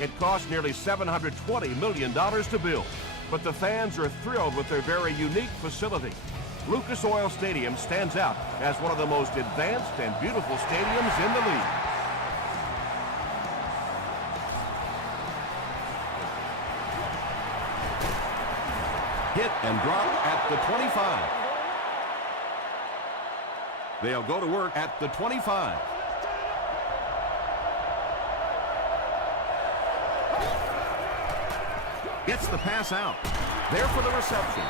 It cost nearly $720 million to build, but the fans are thrilled with their very unique facility. Lucas Oil Stadium stands out as one of the most advanced and beautiful stadiums in the league. Hit and drop at the 25. They'll go to work at the 25. Gets the pass out. There for the reception.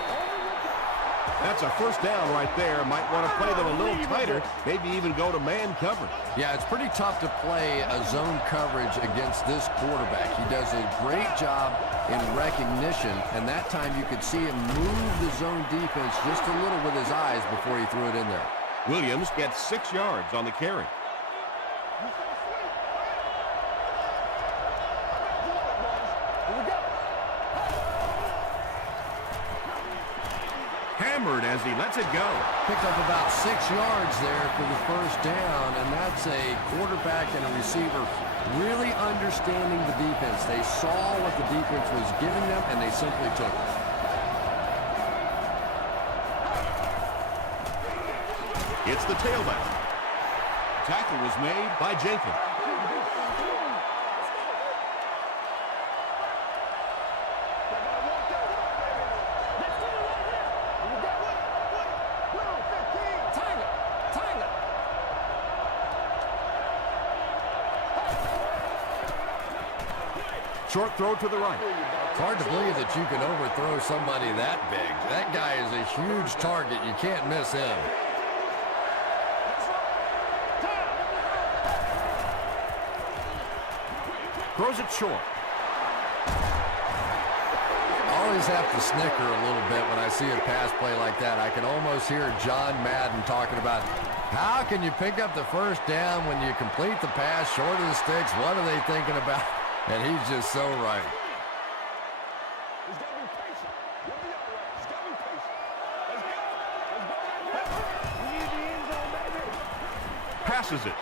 That's a first down right there. Might want to play them a little tighter, maybe even go to man coverage. Yeah, it's pretty tough to play a zone coverage against this quarterback. He does a great job in recognition, and that time you could see him move the zone defense just a little with his eyes before he threw it in there. Williams gets 6 yards on the carry. Hammered as he lets it go. Picked up about 6 yards there for the first down, and that's a quarterback and a receiver really understanding the defense. They saw what the defense was giving them, and they simply took it. It's the tailback. Tackle was made by Jenkins. Short throw to the right. It's hard to believe that you can overthrow somebody that big. That guy is a huge target. You can't miss him. Throws it short. Always have to snicker a little bit when I see a pass play like that. I can almost hear John Madden talking about how can you pick up the first down when you complete the pass short of the sticks? What are they thinking about? And he's just so right. He's got to be patient. He'll be all right. He's got to be patient. Let's go. We need the end zone, baby. Passes it.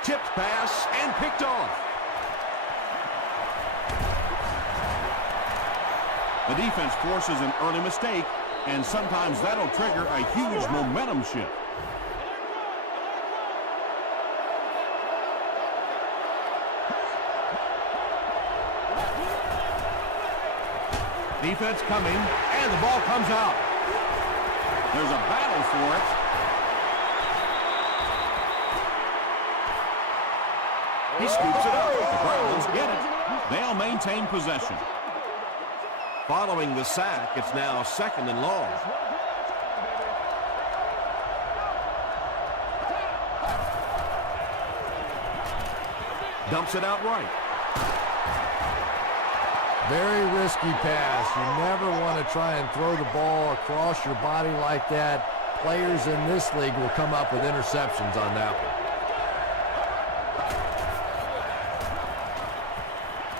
Tipped pass and picked off. The defense forces an early mistake, and sometimes that'll trigger a huge momentum shift. Defense coming, and the ball comes out. There's a battle for it. He scoops it up. The Browns get it. They'll maintain possession. Following the sack, it's now 2nd and long. Dumps it out right. Very risky pass. You never want to try and throw the ball across your body like that. Players in this league will come up with interceptions on that one.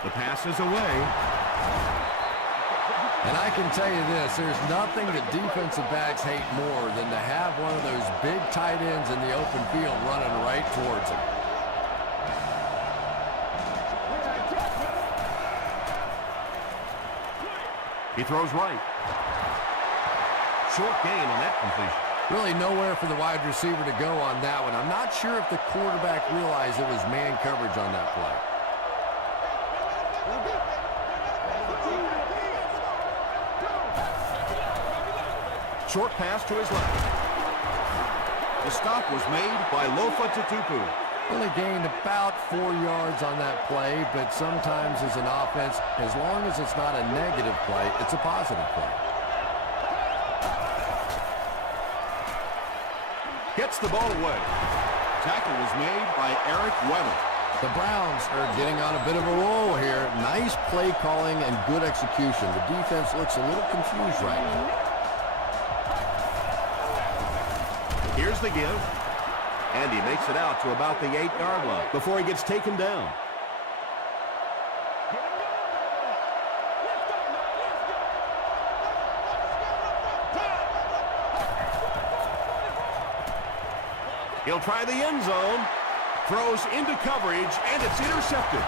The pass is away. And I can tell you this, there's nothing that defensive backs hate more than to have one of those big tight ends in the open field running right towards them. He throws right. Short gain on that completion. Really nowhere for the wide receiver to go on that one. I'm not sure if the quarterback realized it was man coverage on that play. Short pass to his left. The stop was made by Lofa Tatupu. Only gained about 4 yards on that play, but sometimes as an offense, as long as it's not a negative play, it's a positive play. Gets the ball away. Tackle was made by Eric Weddle. The Browns are getting on a bit of a roll here. Nice play calling and good execution. The defense looks a little confused right now. Here's the give. And he makes it out to about the 8-yard line before he gets taken down. He'll try the end zone. Throws into coverage, and it's intercepted.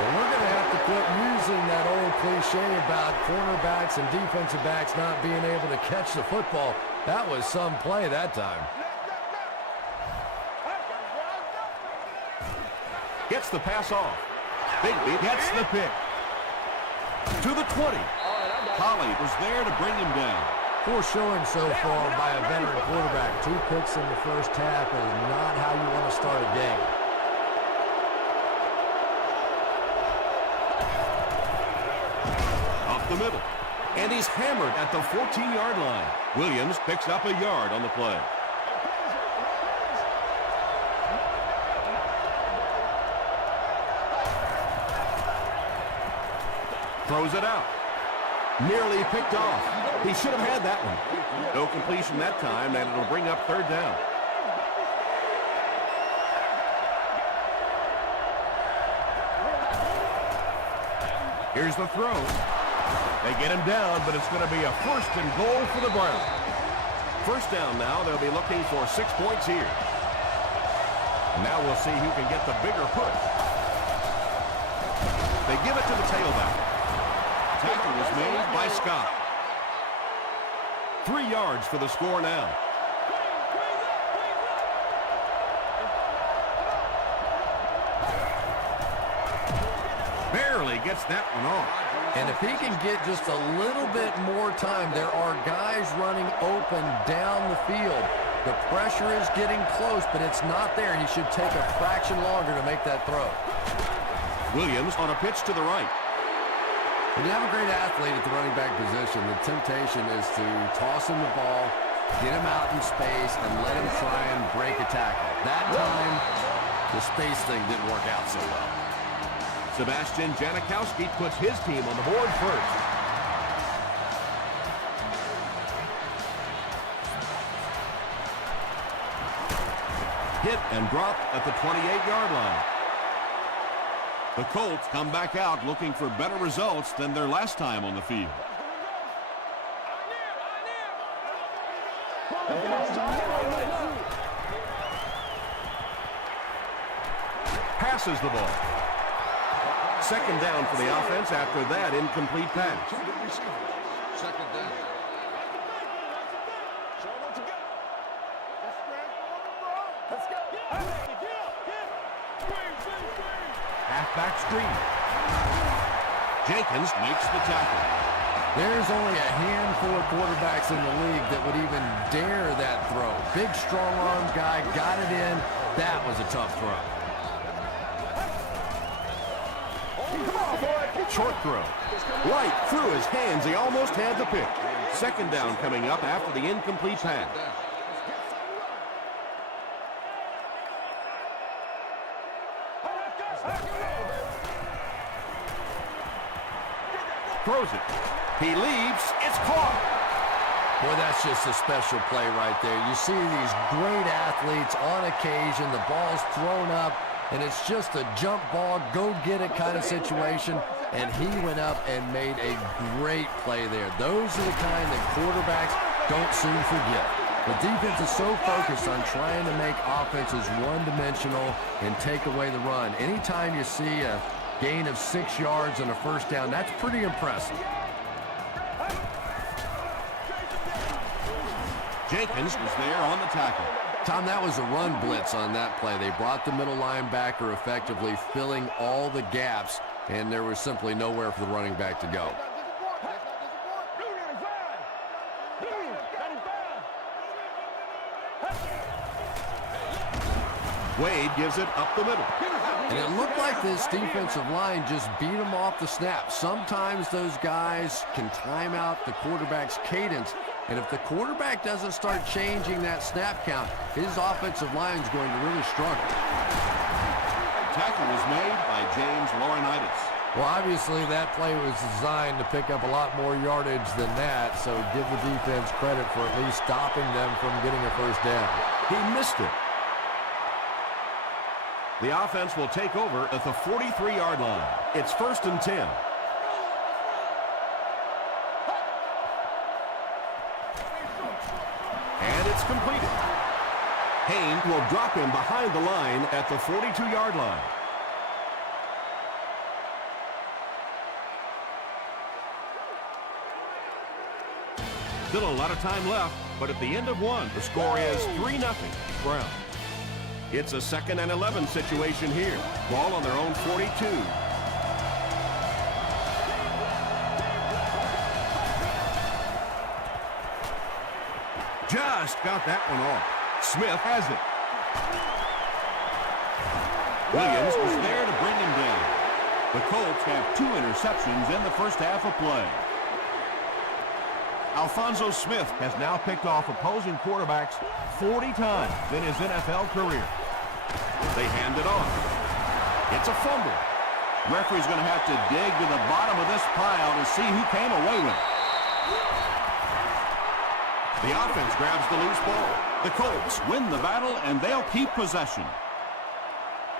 And we're going to have to quit using that old cliche about cornerbacks and defensive backs not being able to catch the football. That was some play that time. Gets the pass off. Bigby gets the pick. To the 20. Holly was there to bring him down. Poor showing so far by a veteran quarterback. 2 picks in the first half is not how you want to start a game. Up the middle. And he's hammered at the 14-yard line. Williams picks up a yard on the play. Throws it out. Nearly picked off. He should have had that one. No completion that time, and it'll bring up 3rd down. Here's the throw. They get him down, but it's going to be a 1st and goal for the Browns. 1st down now. They'll be looking for 6 points here. Now we'll see who can get the bigger push. They give it to the tailback. Tackle was made by Scott. 3 yards for the score now. Barely gets that one off. And if he can get just a little bit more time, there are guys running open down the field. The pressure is getting close, but it's not there. He should take a fraction longer to make that throw. Williams on a pitch to the right. When you have a great athlete at the running back position, the temptation is to toss him the ball, get him out in space, and let him try and break a tackle. That time, the space thing didn't work out so well. Sebastian Janikowski puts his team on the board first. Hit and dropped at the 28-yard line. The Colts come back out looking for better results than their last time on the field. Passes the ball. 2nd down for the offense after that incomplete pass. 2nd down. Halfback screen. Jenkins makes the tackle. There's only a handful of quarterbacks in the league that would even dare that throw. Big, strong-arm guy got it in. That was a tough throw. Short throw. Right through his hands. He almost had the pick. 2nd down coming up after the incomplete pass. Throws it. He leaps. It's caught. Boy, that's just a special play right there. You see these great athletes on occasion. The ball's thrown up, and it's just a jump ball, go-get-it kind of situation. And he went up and made a great play there. Those are the kind that quarterbacks don't soon forget. The defense is so focused on trying to make offenses one-dimensional and take away the run. Anytime you see a gain of 6 yards and a 1st down, that's pretty impressive. Jenkins was there on the tackle. Tom, that was a run blitz on that play. They brought the middle linebacker effectively, filling all the gaps, and there was simply nowhere for the running back to go. Wade gives it up the middle. And it looked like this defensive line just beat them off the snap. Sometimes those guys can time out the quarterback's cadence, and if the quarterback doesn't start changing that snap count, his offensive line's going to really struggle. Tackle was made by James Laurinaitis. Well, obviously that play was designed to pick up a lot more yardage than that, so give the defense credit for at least stopping them from getting a 1st down. He missed it. The offense will take over at the 43-yard line. It's 1st and 10. And it's completed. Haynes will drop him behind the line at the 42-yard line. Still a lot of time left, but at the end of one, the score is 3-0 Browns. It's a 2nd and 11 situation here. Ball on their own 42. Just got that one off. Smith has it. Williams was there to bring him down. The Colts have 2 interceptions in the first half of play. Alphonso Smith has now picked off opposing quarterbacks 40 times in his NFL career. They hand it off. It's a fumble. Referee's going to have to dig to the bottom of this pile to see who came away with it. The offense grabs the loose ball. The Colts win the battle, and they'll keep possession.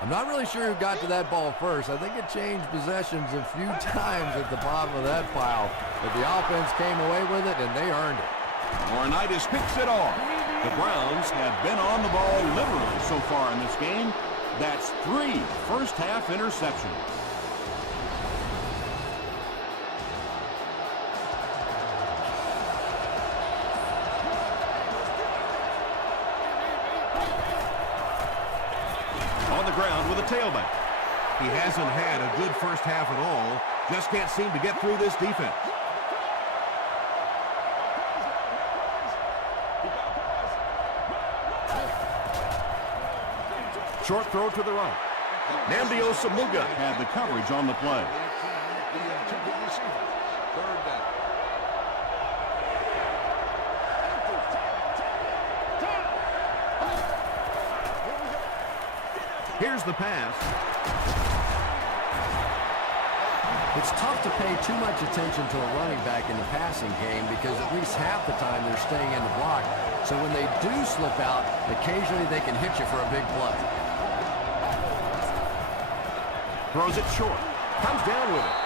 I'm not really sure who got to that ball first. I think it changed possessions a few times at the bottom of that pile. But the offense came away with it, and they earned it. Laurinaitis picks it off. The Browns have been on the ball literally so far in this game. That's 3 first-half interceptions. On the ground with a tailback. He hasn't had a good first half at all. Just can't seem to get through this defense. Short throw to the right. Nnamdi Osamuga had the coverage on the play. Here's the pass. It's tough to pay too much attention to a running back in the passing game because at least half the time they're staying in the block. So when they do slip out, occasionally they can hit you for a big play. Throws it short. Comes down with it.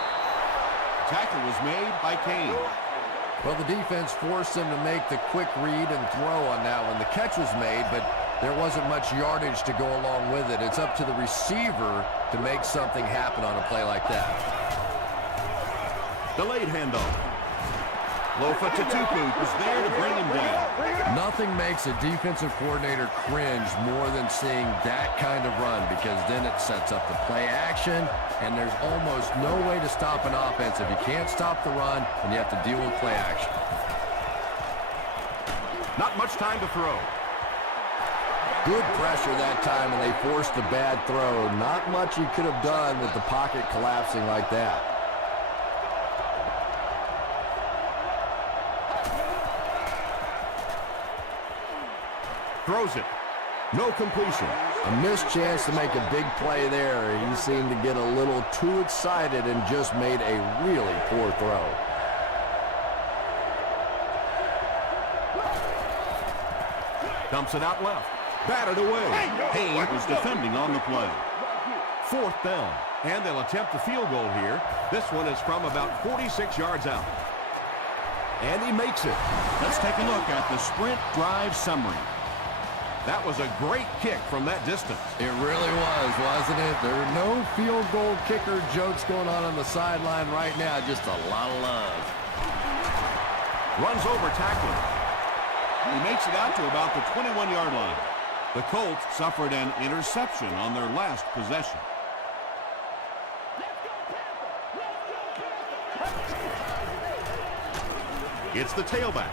Tackle was made by Kane. Well, the defense forced them to make the quick read and throw on that one. The catch was made, but there wasn't much yardage to go along with it. It's up to the receiver to make something happen on a play like that. Delayed handoff. Lofa Tatupu was there to bring him down. Nothing makes a defensive coordinator cringe more than seeing that kind of run because then it sets up the play action, and there's almost no way to stop an offense if you can't stop the run and you have to deal with play action. Not much time to throw. Good pressure that time, and they forced a bad throw. Not much he could have done with the pocket collapsing like that. Throws it. No completion. A missed chance to make a big play there. He seemed to get a little too excited and just made a really poor throw. Dumps it out left. Batted away. Hayne was defending on the play. 4th down. And they'll attempt the field goal here. This one is from about 46 yards out. And he makes it. Let's take a look at the sprint drive summary. That was a great kick from that distance. It really was, wasn't it? There are no field goal kicker jokes going on the sideline right now. Just a lot of love. Runs over tackler. He makes it out to about the 21-yard line. The Colts suffered an interception on their last possession. It's the tailback.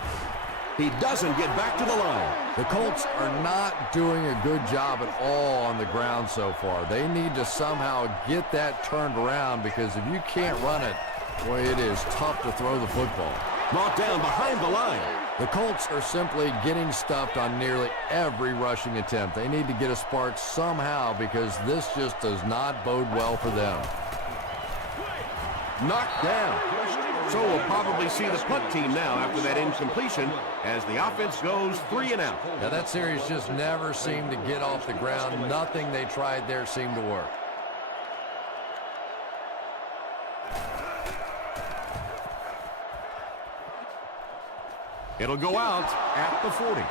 He doesn't get back to the line. The Colts are not doing a good job at all on the ground so far. They need to somehow get that turned around because if you can't run it, boy, it is tough to throw the football. Brought down behind the line. The Colts are simply getting stuffed on nearly every rushing attempt. They need to get a spark somehow because this just does not bode well for them. Knocked down. So we'll probably see the punt team now after that incompletion as the offense goes 3 and out. Now that series just never seemed to get off the ground. Nothing they tried there seemed to work. It'll go out at the 40.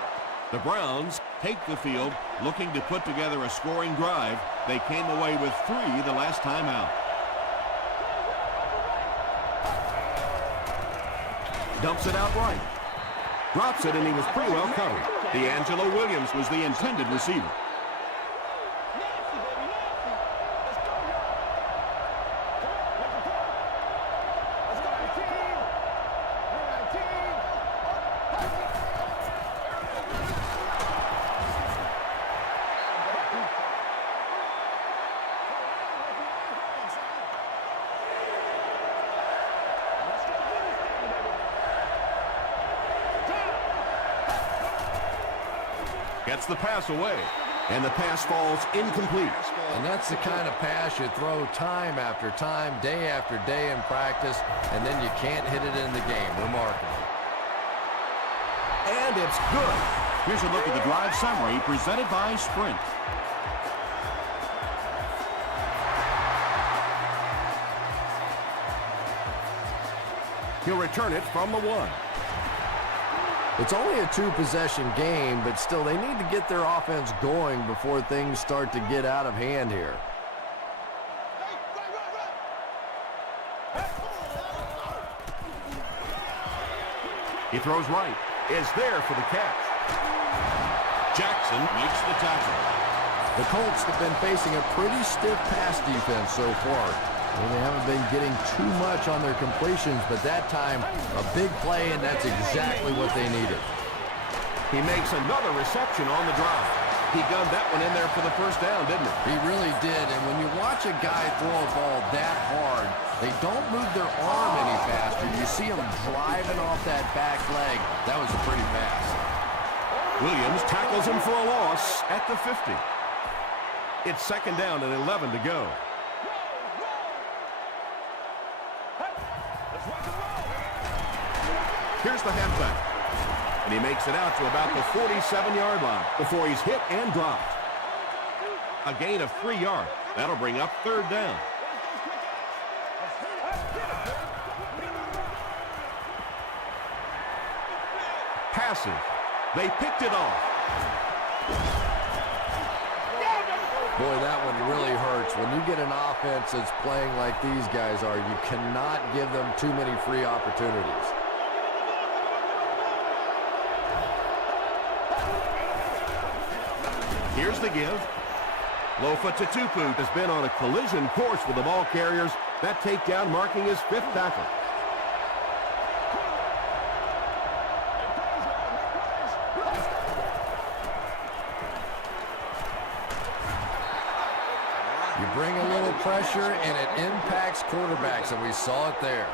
The Browns take the field looking to put together a scoring drive. They came away with 3 the last time out. Dumps it out right. Drops it, and he was pretty well covered. D'Angelo Williams was the intended receiver. Gets the pass away, and the pass falls incomplete. And that's the kind of pass you throw time after time, day after day in practice, and then you can't hit it in the game. Remarkable. And it's good. Here's a look at the drive summary presented by Sprint. He'll return it from the 1. It's only a 2-possession game, but still they need to get their offense going before things start to get out of hand here. He throws right. Is there for the catch. Jackson makes the tackle. The Colts have been facing a pretty stiff pass defense so far. They haven't been getting too much on their completions, but that time, a big play, and that's exactly what they needed. He makes another reception on the drive. He gunned that one in there for the first down, didn't he? He really did, and when you watch a guy throw a ball that hard, they don't move their arm any faster. You see him driving off that back leg. That was a pretty pass. Williams tackles him for a loss at the 50. It's second down and 11 to go. Here's the halfback, and he makes it out to about the 47-yard line before he's hit and dropped. A gain of 3 yards. That'll bring up third down. Passes. They picked it off. Boy, that one really hurts. When you get an offense that's playing like these guys are, you cannot give them too many free opportunities. Here's the give. Lofa Tatupu has been on a collision course with the ball carriers. That takedown marking his 5th tackle. You bring a little pressure, and it impacts quarterbacks, and we saw it there.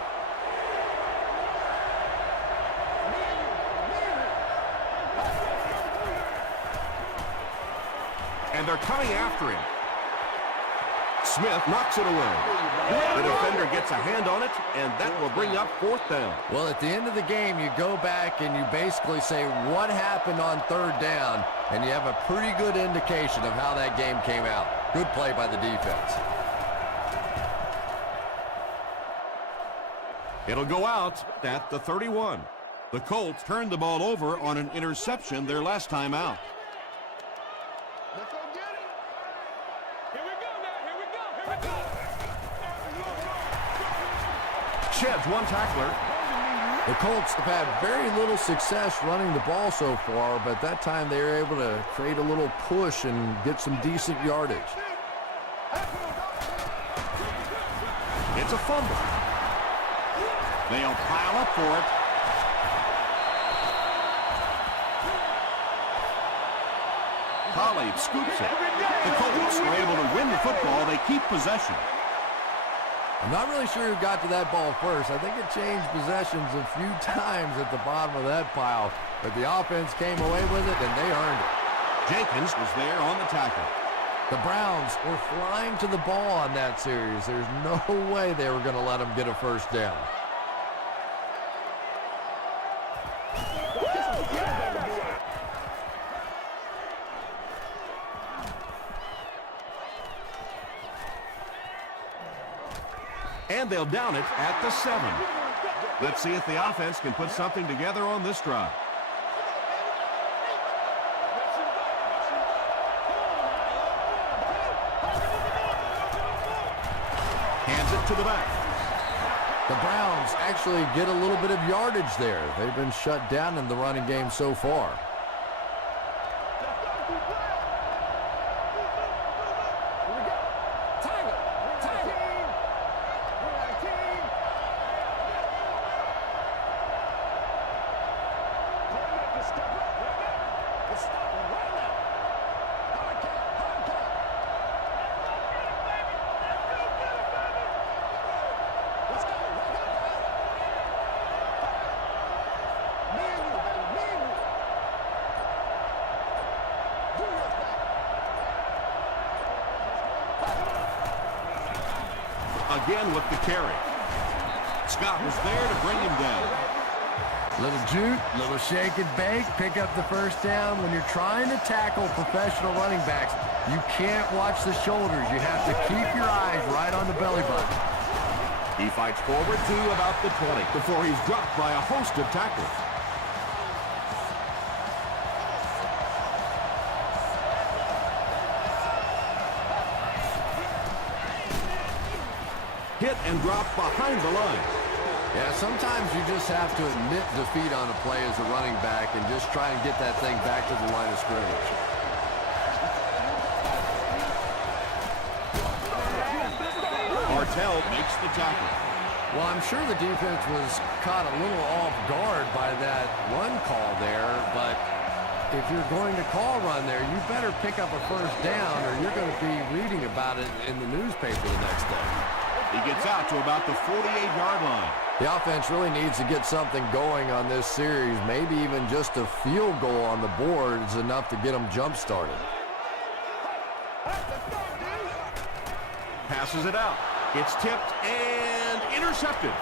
And they're coming after him. Smith knocks it away. The defender gets a hand on it, and that will bring up 4th down. Well, at the end of the game, you go back and you basically say what happened on 3rd down, and you have a pretty good indication of how that game came out. Good play by the defense. It'll go out at the 31. The Colts turned the ball over on an interception their last time out. Let's go get it. Here we go now. Here we go. Here we go. Sheds one tackler. The Colts have had very little success running the ball so far, but that time they were able to create a little push and get some decent yardage. It's a fumble. They'll pile up for it. Pollard scoops it. The Colts are able to win the football. They keep possession. I'm not really sure who got to that ball first. I think it changed possessions a few times at the bottom of that pile, but the offense came away with it, and they earned it. Jenkins was there on the tackle. The Browns were flying to the ball on that series. There's no way they were going to let them get a first down. And they'll down it at the 7. Let's see if the offense can put something together on this drive. Hands it to the back. The Browns actually get a little bit of yardage there. They've been shut down in the running game so far. Again with the carry. Scott was there to bring him down. Little juke, little shake and bake, pick up the first down. When you're trying to tackle professional running backs, you can't watch the shoulders. You have to keep your eyes right on the belly button. He fights forward to about the 20 before he's dropped by a host of tacklers. Hit and drop behind the line. Yeah, sometimes you just have to admit defeat on a play as a running back and just try and get that thing back to the line of scrimmage. Martell makes the tackle. Well, I'm sure the defense was caught a little off guard by that run call there, but if you're going to call run there, you better pick up a first down or you're going to be reading about it in the newspaper the next day. He gets out to about the 48-yard line. The offense really needs to get something going on this series. Maybe even just a field goal on the board is enough to get them jump-started. Passes it out. It's tipped and intercepted.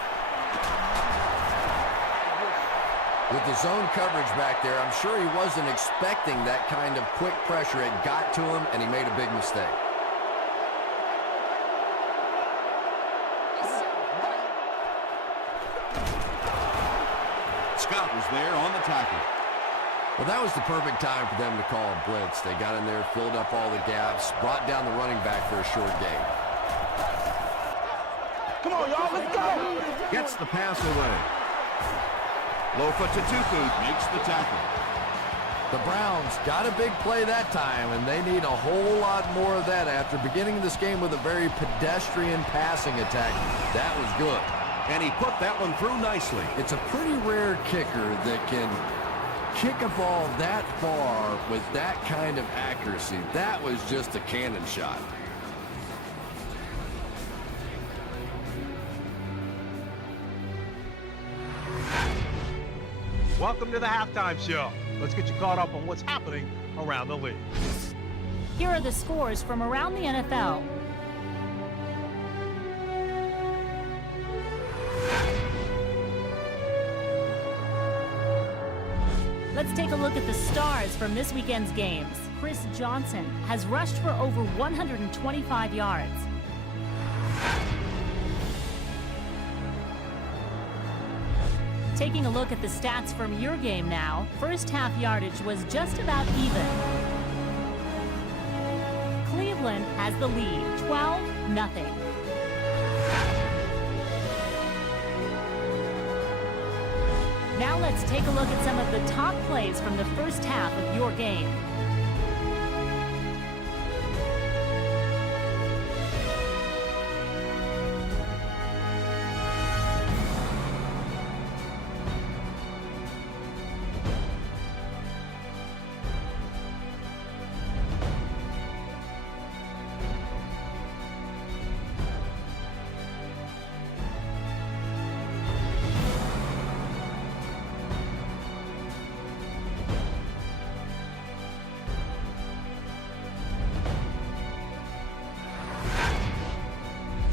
With the zone coverage back there, I'm sure he wasn't expecting that kind of quick pressure. It got to him, and he made a big mistake. Scott was there on the tackle. Well, that was the perfect time for them to call a blitz. They got in there, filled up all the gaps, brought down the running back for a short gain. Come on, y'all, let's go! Gets the pass away. Lofa Tatupu makes the tackle. The Browns got a big play that time, and they need a whole lot more of that after beginning this game with a very pedestrian passing attack. That was good. And he put that one through nicely. It's a pretty rare kicker that can kick a ball that far with that kind of accuracy. That was just a cannon shot. Welcome to the halftime show. Let's get you caught up on what's happening around the league. Here are the scores from around the NFL. Let's take a look at the stars from this weekend's games. Chris Johnson has rushed for over 125 yards. Taking a look at the stats from your game now, first half yardage was just about even. Cleveland has the lead, 12-0. Now let's take a look at some of the top plays from the first half of your game.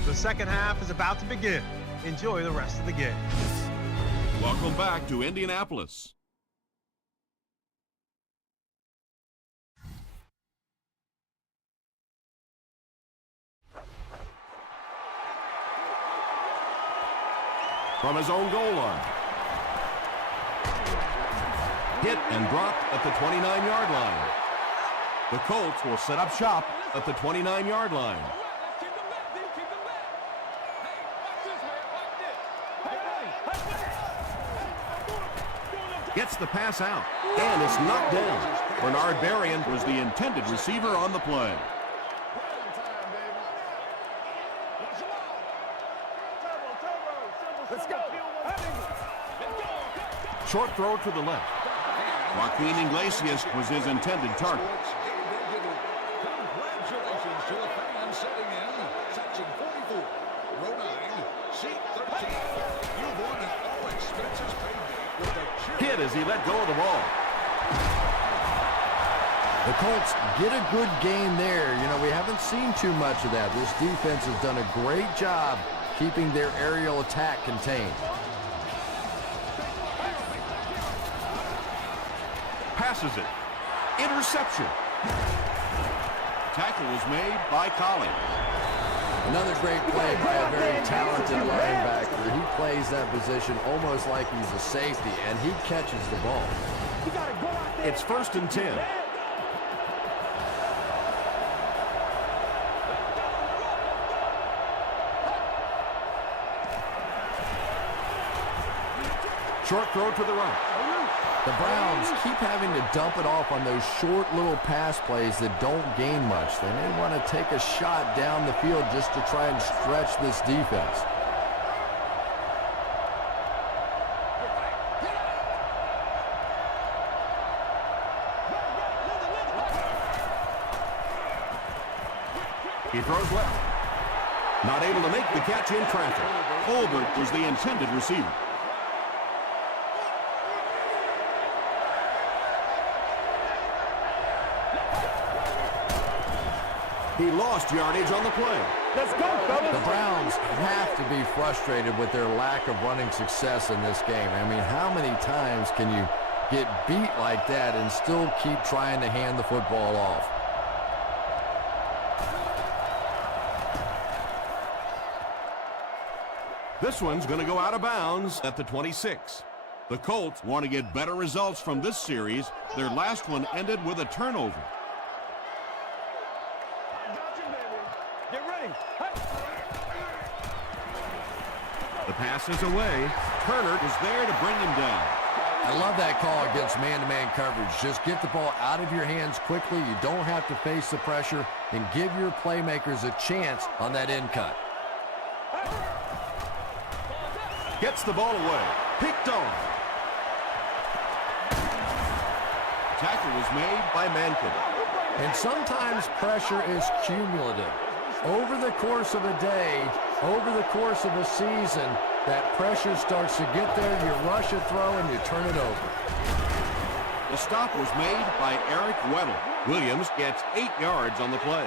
The second half is about to begin. Enjoy the rest of the game. Welcome back to Indianapolis. From his own goal line. Hit and dropped at the 29-yard line. The Colts will set up shop at the 29-yard line. Gets the pass out, and it's knocked down. Bernard Berrien was the intended receiver on the play. Let's go. Short throw to the left. Joaquin Iglesias was his intended target. Congratulations to the fans sitting in section 44, row 9, seat 13. You've won an all-expenses paid date with the Hit as he let go of the ball. The Colts get a good game there. You know, we haven't seen too much of that. This defense has done a great job keeping their aerial attack contained. Passes it. Interception. Tackle was made by Collins. Another great play by a very talented linebacker. He plays that position almost like he's a safety, and he catches the ball. It's 1st and 10. Short throw to the right. The Browns keep having to dump it off on those short little pass plays that don't gain much. They may want to take a shot down the field just to try and stretch this defense. He throws left. Not able to make the catch in traffic. Olbert was the intended receiver. He lost yardage on the play. Let's go, fellas. The Browns have to be frustrated with their lack of running success in this game. I mean, how many times can you get beat like that and still keep trying to hand the football off? This one's going to go out of bounds at the 26. The Colts want to get better results from this series. Their last one ended with a turnover. Get ready. The pass is away. Turner is there to bring him down. I love that call against man-to-man coverage. Just get the ball out of your hands quickly. You don't have to face the pressure, and give your playmakers a chance on that end cut. Gets the ball away. Picked on. Tackle was made by Mankin. And sometimes pressure is cumulative. Over the course of a day, over the course of a season, that pressure starts to get there, you rush a throw, and you turn it over. The stop was made by Eric Weddle. Williams gets 8 yards on the play.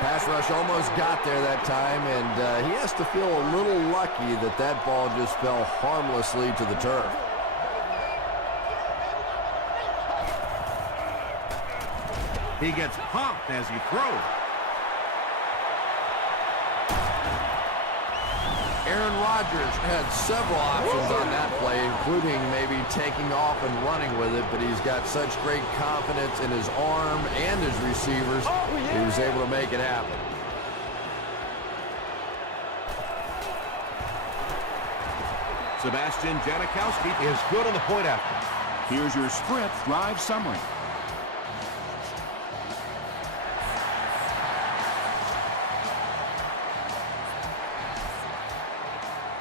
Pass rush almost got there that time, and he has to feel a little lucky that that ball just fell harmlessly to the turf. He gets popped as he throws. Aaron Rodgers had several options on that play, including maybe taking off and running with it, but he's got such great confidence in his arm and his receivers, he was able to make it happen. Sebastian Janikowski is good on the point after. Here's your sprint drive summary.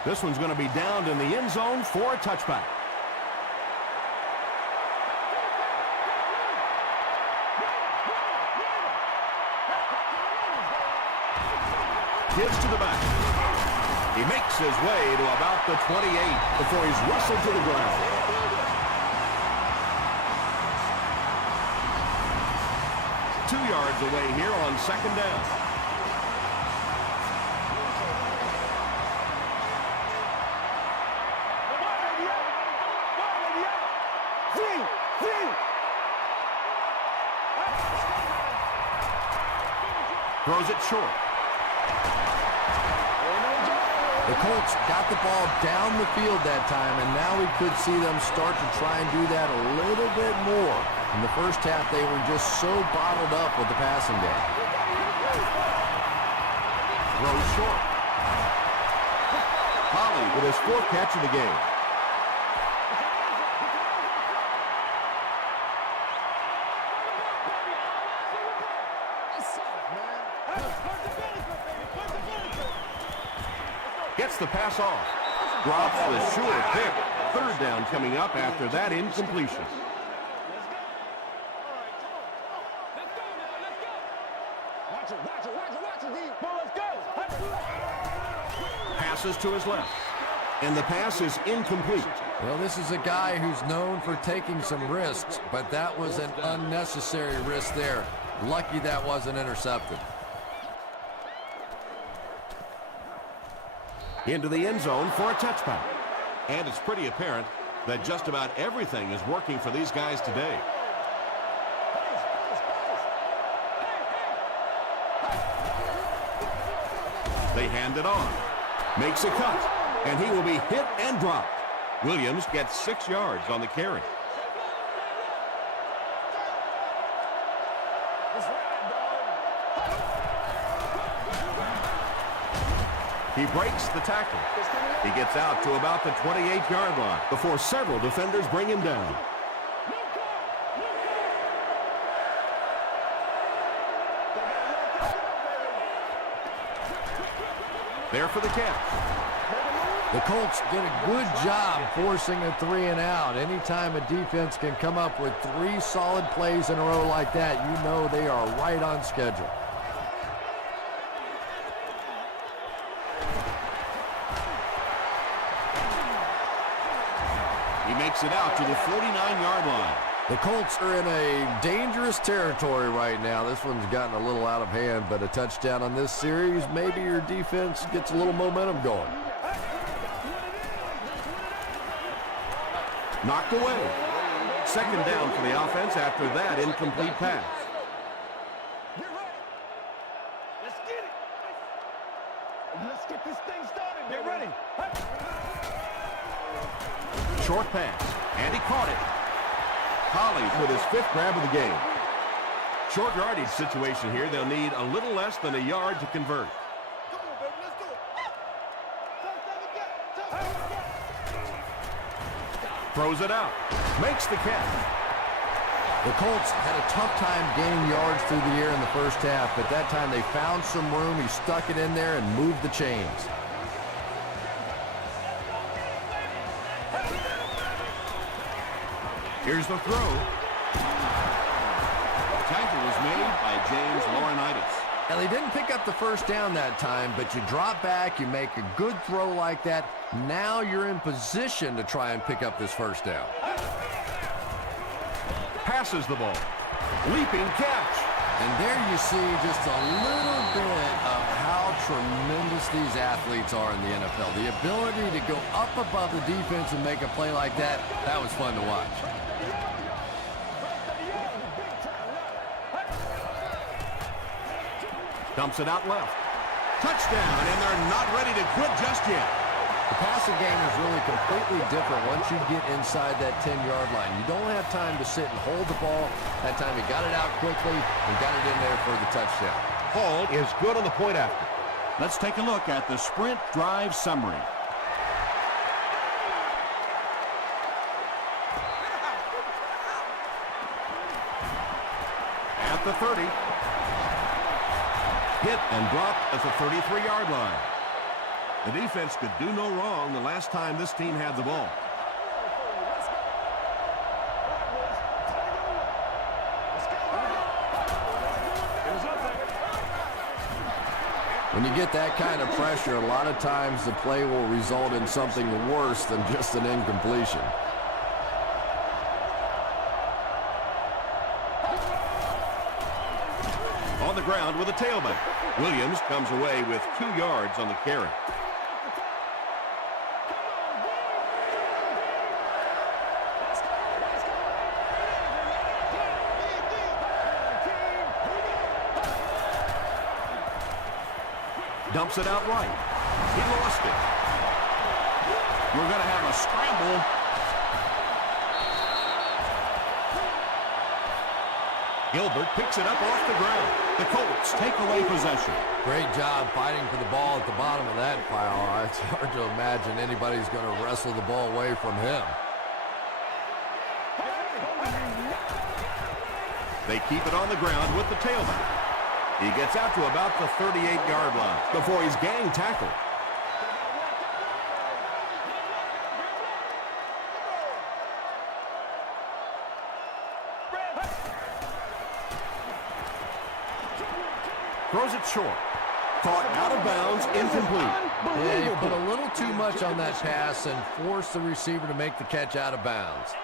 This one's going to be downed in the end zone for a touchback. Gives to the back. He makes his way to about the 28 before he's wrestled to the ground. Two yards away here on 2nd down. Throws it short. The Colts got the ball down the field that time, and now we could see them start to try and do that a little bit more. In the first half, they were just so bottled up with the passing game. Throws short. Holly with his fourth catch of the game. Gets the pass off. Drops the sure pick. Third down coming up after that incompletion. Passes to his left. And the pass is incomplete. Well, this is a guy who's known for taking some risks, but that was an unnecessary risk there. Lucky that wasn't intercepted. Into the end zone for a touchback. And it's pretty apparent that just about everything is working for these guys today. They hand it on. Makes a cut. And he will be hit and dropped. Williams gets 6 yards on the carry. He breaks the tackle. He gets out to about the 28-yard line before several defenders bring him down. There for the catch. The Colts did a good job forcing a 3 and out. Anytime a defense can come up with 3 solid plays in a row like that, you know they are right on schedule. He makes it out to the 49-yard line. The Colts are in a dangerous territory right now. This one's gotten a little out of hand, but a touchdown on this series, maybe your defense gets a little momentum going. Knocked away. Second down for the offense after that incomplete pass. Let's get it. Let's get this thing started. Get ready. Short pass, and he caught it. Hollies with his 5th grab of the game. Short yardage situation here. They'll need a little less than a yard to convert. Come on, baby. Let's do it. Throws it out. Makes the catch. The Colts had a tough time gaining yards through the air in the first half, but that time they found some room. He stuck it in there and moved the chains. Here's the throw. The tackle was made by James Laurinaitis. Now, they didn't pick up the first down that time, but you drop back, you make a good throw like that. Now you're in position to try and pick up this first down. Passes the ball. Leaping catch. And there you see just a little bit of how tremendous these athletes are in the NFL. The ability to go up above the defense and make a play like that, that was fun to watch. Dumps it out left. Touchdown, and they're not ready to quit just yet. The passing game is really completely different once you get inside that 10-yard line. You don't have time to sit and hold the ball. That time he got it out quickly and got it in there for the touchdown. Hall is good on the point after. Let's take a look at the sprint drive summary. At the 30. Hit and dropped at the 33-yard line. The defense could do no wrong the last time this team had the ball. When you get that kind of pressure, a lot of times the play will result in something worse than just an incompletion. On the ground with a tailback. Williams comes away with 2 yards on the carry. Dumps it out right. He lost it. We're going to have a scramble. Gilbert picks it up off the ground. The Colts take away possession. Great job fighting for the ball at the bottom of that pile. It's hard to imagine anybody's going to wrestle the ball away from him. They keep it on the ground with the tailback. He gets out to about the 38-yard line before he's gang tackled. Throws it short. Caught out of bounds, incomplete. Yeah, he put a little too much on that pass and forced the receiver to make the catch out of bounds.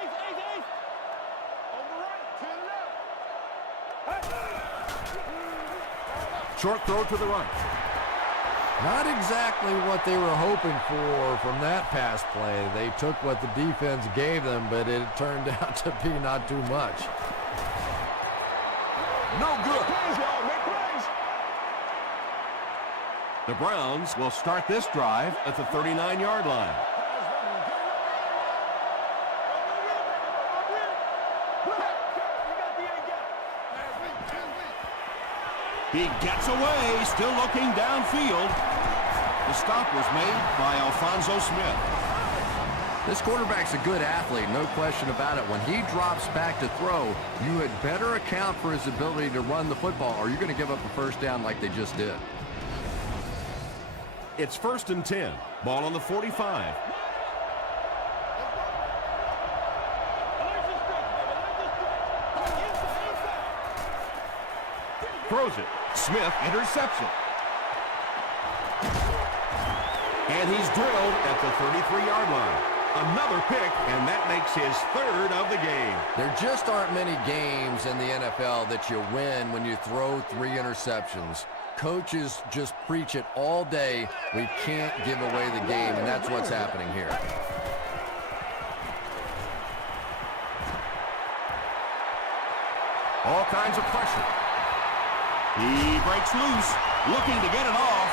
Short throw to the right. Not exactly what they were hoping for from that pass play. They took what the defense gave them, but it turned out to be not too much. No good. The Browns will start this drive at the 39-yard line. He gets away, still looking downfield. The stop was made by Alfonso Smith. This quarterback's a good athlete, no question about it. When he drops back to throw, you had better account for his ability to run the football, or you're going to give up a first down like they just did. It's 1st and 10. Ball on the 45. Throws it. Smith intercepts it. And he's drilled at the 33-yard line. Another pick, and that makes his 3rd of the game. There just aren't many games in the NFL that you win when you throw 3 interceptions. Coaches just preach it all day. We can't give away the game, and that's what's happening here. All kinds of pressure. He breaks loose, looking to get it off.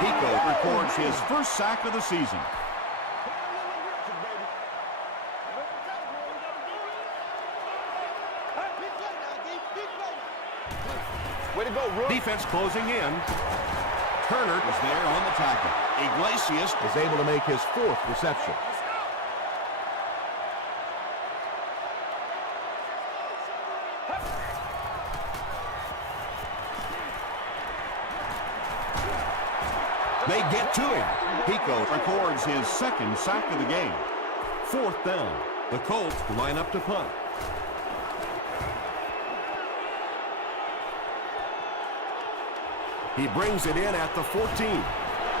Pico records his 1st sack of the season. Way to go, Rook. Defense closing in. Turner is there on the tackle. Iglesias is able to make his 4th reception. They get to him. Pico records his 2nd sack of the game. 4th down. The Colts line up to punt. He brings it in at the 14.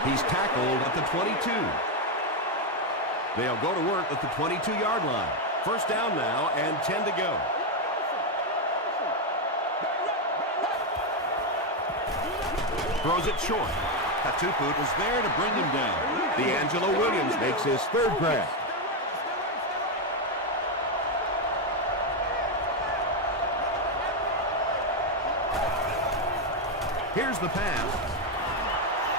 He's tackled at the 22. They'll go to work at the 22-yard line. 1st down now and 10 to go. Throws it short. Katuput was there to bring him down. D'Angelo Williams makes his 3rd grab. Here's the pass.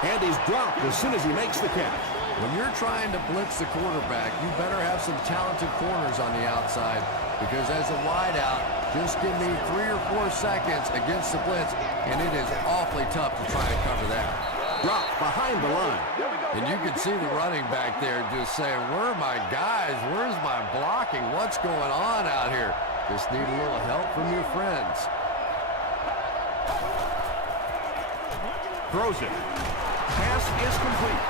And he's dropped as soon as he makes the catch. When you're trying to blitz the quarterback, you better have some talented corners on the outside, because as a wideout, just give me 3 or 4 seconds against the blitz, and it is awfully tough to try to cover that. Dropped behind the line. And you can see the running back there just saying, where are my guys? Where's my blocking? What's going on out here? Just need a little help from your friends. Throws it. Pass is complete.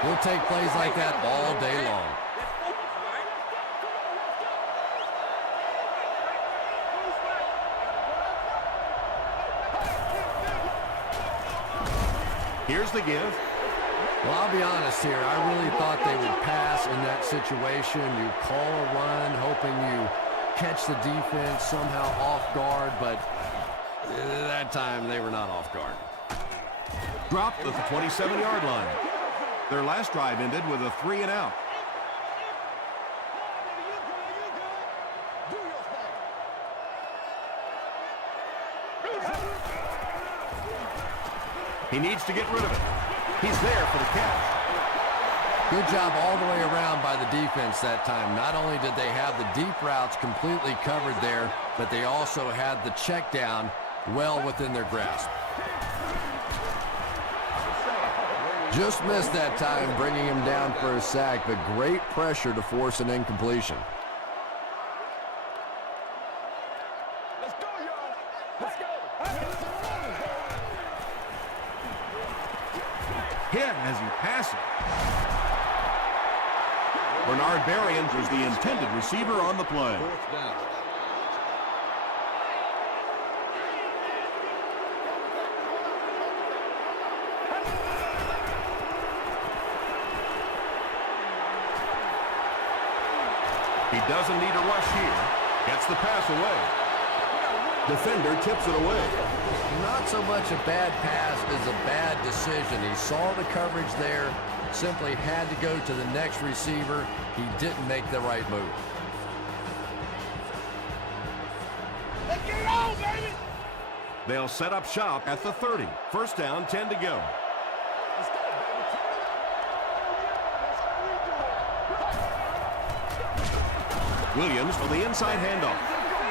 He'll take plays like that all day long. Here's the give. Well, I'll be honest here. I really thought they would pass in that situation. You call a run, hoping you catch the defense somehow off guard, but that time they were not off guard. Dropped at the 27-yard line. Their last drive ended with a 3 and out. He needs to get rid of it. He's there for the catch. Good job all the way around by the defense that time. Not only did they have the deep routes completely covered there, but they also had the check down well within their grasp. Just missed that time, bringing him down for a sack, but great pressure to force an incompletion. Let's go, y'all. Let's go. Hit as he passes. Bernard Berriens was the intended receiver on the play. Fourth down. He doesn't need a rush here. Gets the pass away. Defender tips it away. Not so much a bad pass as a bad decision. He saw the coverage there, simply had to go to the next receiver. He didn't make the right move. Let's get it on, baby. They'll set up shop at the 30. First down, 10 to go. Let's go, baby. That's how we do it. Williams for the inside handoff.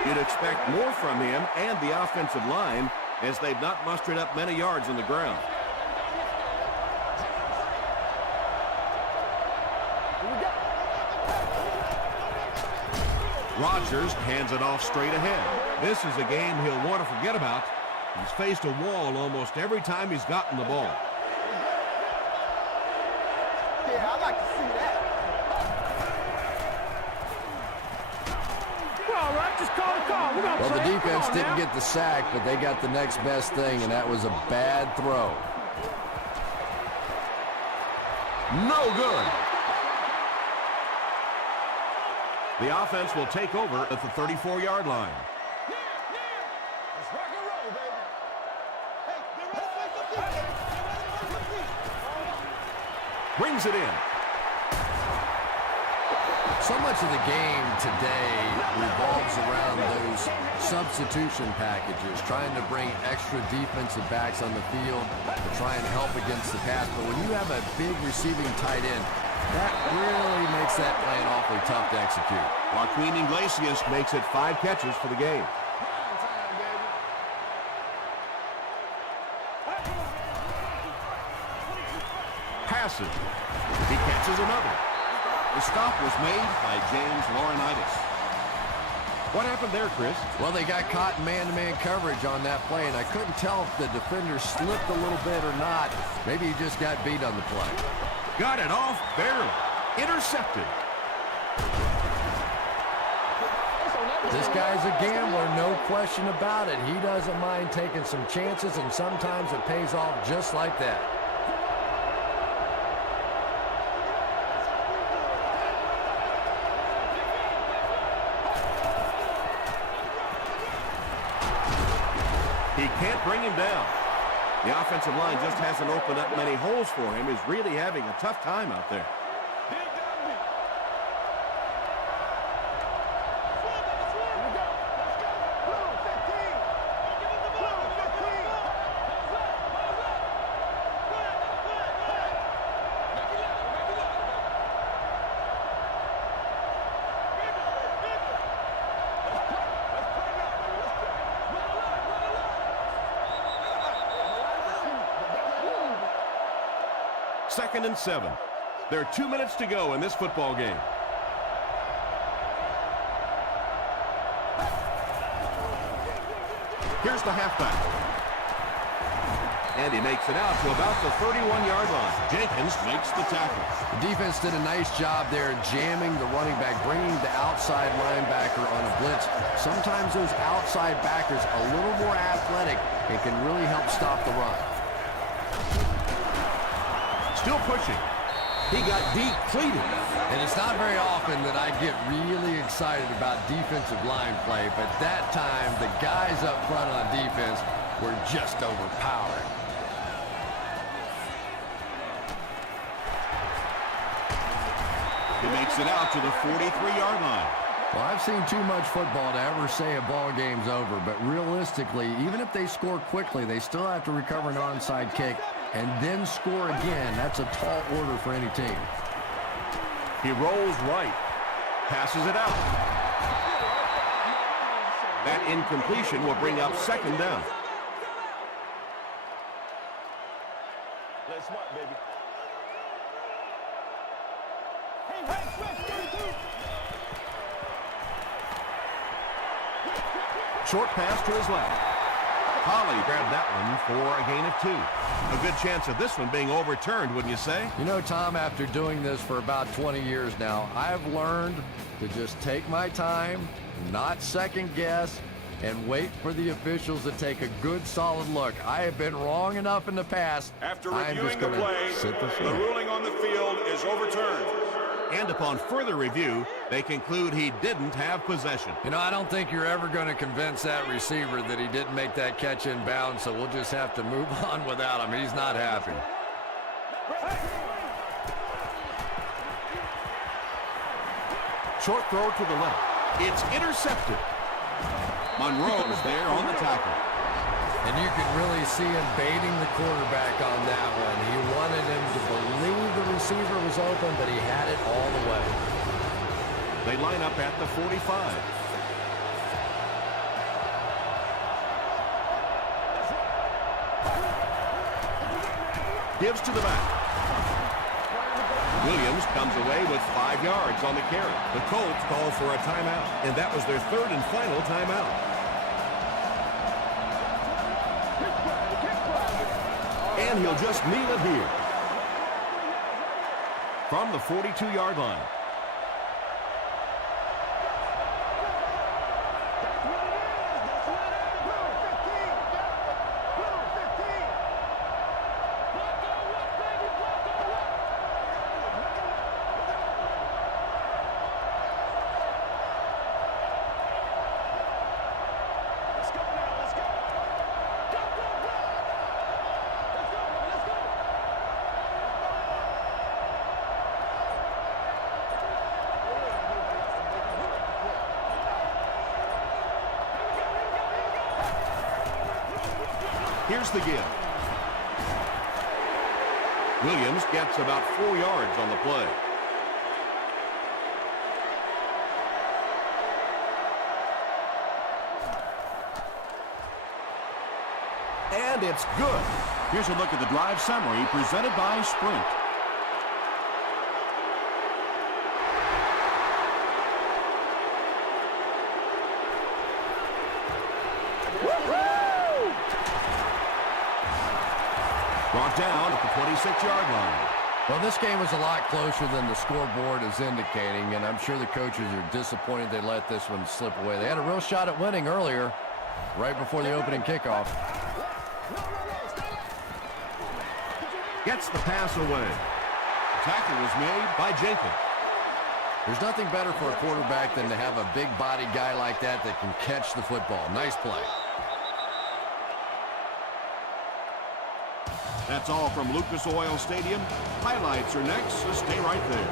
You'd expect more from him and the offensive line as they've not mustered up many yards on the ground. Rodgers hands it off straight ahead. This is a game he'll want to forget about. He's faced a wall almost every time he's gotten the ball. Yeah, I like to see that. We're all right. Just call the call. We're gonna Well, the play. defense Come on didn't now. get the sack, but they got the next best thing, and that was a bad throw. No good. The offense will take over at the 34-yard line. Let's rock and roll, baby. Hey, get ready for some defense. Get ready for some defense. Brings it in. So much of the game today revolves around those substitution packages, trying to bring extra defensive backs on the field to try and help against the pass. But when you have a big receiving tight end, that really makes that play awfully tough to execute. Joaquin Iglesias makes it 5 catches for the game. Passes. He catches another. The stop was made by James Laurinaitis. What happened there, Chris? Well, they got caught in man-to-man coverage on that play, and I couldn't tell if the defender slipped a little bit or not. Maybe he just got beat on the play. Got it off barely. Intercepted. This guy's a gambler, no question about it. He doesn't mind taking some chances, and sometimes it pays off just like that. He can't bring him down. The offensive line just hasn't opened up many holes for him. He's really having a tough time out there. Second and 7. There are 2 minutes to go in this football game. Here's the halfback. And he makes it out to about the 31-yard line. Jenkins makes the tackle. The defense did a nice job there jamming the running back, bringing the outside linebacker on a blitz. Sometimes those outside backers a little more athletic and can really help stop the run. Still pushing. He got depleted. And it's not very often that I get really excited about defensive line play, but that time the guys up front on defense were just overpowering. He makes it out to the 43-yard line. Well, I've seen too much football to ever say a ball game's over, but realistically, even if they score quickly, they still have to recover an onside kick and then score again. That's a tall order for any team. He rolls right. Passes it out. That incompletion will bring up second down. Let's smart, baby. Hey, switch, 32. Short pass to his left. Holly grabbed that one for a gain of 2. A good chance of this one being overturned, wouldn't you say? You know, Tom, after doing this for about 20 years now, I've learned to just take my time, not second guess, and wait for the officials to take a good, solid look. I have been wrong enough in the past. After I'm reviewing just the gonna play, sit the the field. ruling on the field is overturned. And upon further review, they conclude he didn't have possession. You know, I don't think you're ever going to convince that receiver that he didn't make that catch in bounds, so we'll just have to move on without him. He's not happy. Short throw to the left. It's intercepted. Monroe's there on the tackle. And you can really see him baiting the quarterback on that one. He wanted him to believe the receiver was open, but he had it all the way. They line up at the 45. Gives to the back. Williams comes away with 5 yards on the carry. The Colts call for a timeout, and that was their third and final timeout. And he'll just kneel it here. From the 42-yard line. Here's the give. Williams gets about 4 yards on the play. And it's good. Here's a look at the drive summary presented by Sprint. Brought down at the 26-yard line. Well, this game was a lot closer than the scoreboard is indicating, and I'm sure the coaches are disappointed they let this one slip away. They had a real shot at winning earlier, right before the opening kickoff. Gets the pass away. The tackle was made by Jenkins. There's nothing better for a quarterback than to have a big-body guy like that that can catch the football. Nice play. That's all from Lucas Oil Stadium. Highlights are next, so stay right there.